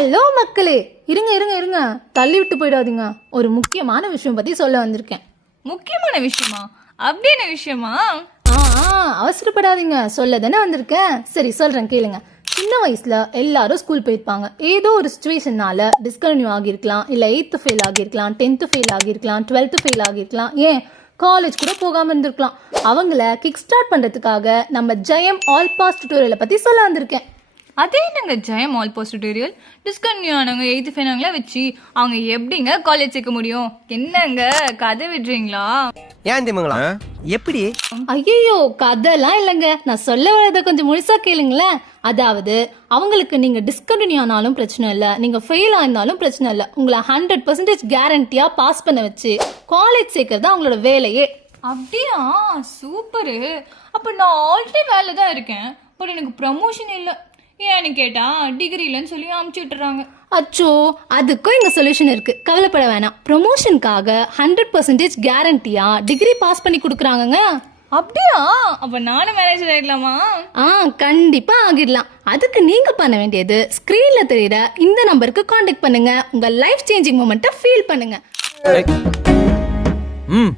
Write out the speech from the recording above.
Hello மக்களே, இருங்க இருங்க இருங்க, தள்ளி விட்டு போயிடாதீங்க. ஒரு முக்கியமான விஷயம் பத்தி சொல்ல வந்திருக்கேன். முக்கியமான விஷயமா? அப்படி என்ன விஷயமா? அவசரப்படாதீங்க, சொல்ல தானே வந்திருக்கேன். சரி சொல்றேன் கேளுங்க. சின்ன வயசுல எல்லாரும் ஸ்கூல் போயிருப்பாங்க. ஏதோ ஒரு சுச்சுவேஷனால டிஸ்கன்டினியூ ஆகியிருக்கலாம், இல்ல 8th ஃபெயில் ஆகியிருக்கலாம், 10th ஃபெயில் ஆகியிருக்கலாம், 12th ஃபெயில் ஆகியிருக்கலாம், ஏன் காலேஜ் கூட போகாம இருந்திருக்கலாம். அவங்கள கிக் ஸ்டார்ட் பண்றதுக்காக நம்ம ஜெயம் ஆல் பாஸ் டியூட்டோரியலை பத்தி சொல்ல வந்திருக்கேன். அதே என்னங்க ஜெயம் ஆல் பாஸ் டியூட்டோரியல்? டிஸ்கன்டினியூ ஆனவங்க 8th ஃபைனல்ல வச்சு அவங்க எப்படிங்க காலேஜ் சேர்க்க முடியும்? என்னங்க கதை விடுறீங்களா? ஏன் திமுங்களா எப்படி? ஐயோ, கதைலாம் இல்லைங்க. நான் சொல்ல வரதை கொஞ்சம் முழுசா கேளுங்களேன். அதாவது அவங்களுக்கு நீங்க டிஸ்கண்டினியூ ஆனாலும் பிரச்சனை இல்லை, நீங்க ஃபெயில் ஆயிருந்தாலும் பிரச்சனை இல்லை, உங்களை 100% கேரண்டியா பாஸ் பண்ண வச்சு காலேஜ் சேர்க்கறது அவங்களோட வேலையே. அப்படியா? சூப்பரு. அப்ப நான் ஆல்ரெடி வேலை தான் இருக்கேன், பட் எனக்கு ப்ரமோஷன் இல்லை. ஏன்னு கேட்டா டிகிரி இல்லைன்னு சொல்லி அமுச்சு விட்டுறாங்க. அச்சோ, அதுக்கும் இங்க சொல்யூஷன் இருக்கு, கவலைப்பட வேணாம். ப்ரொமோஷனுக்காக 100% கேரண்டியா டிகிரி பாஸ் பண்ணி கொடுக்குறாங்கங்க. அப்படியா? அப்ப நானும் மேனேஜர் ஆயிடலாமா? கண்டிப்பா ஆகிடலாம். அதுக்கு நீங்க பண்ண வேண்டியது ஸ்கிரீன்ல தெரியுற இந்த நம்பருக்கு காண்டாக்ட் பண்ணுங்க. உங்க லைஃப் சேஞ்சிங் மொமெண்ட்டை ஃபீல் பண்ணுங்க. ம்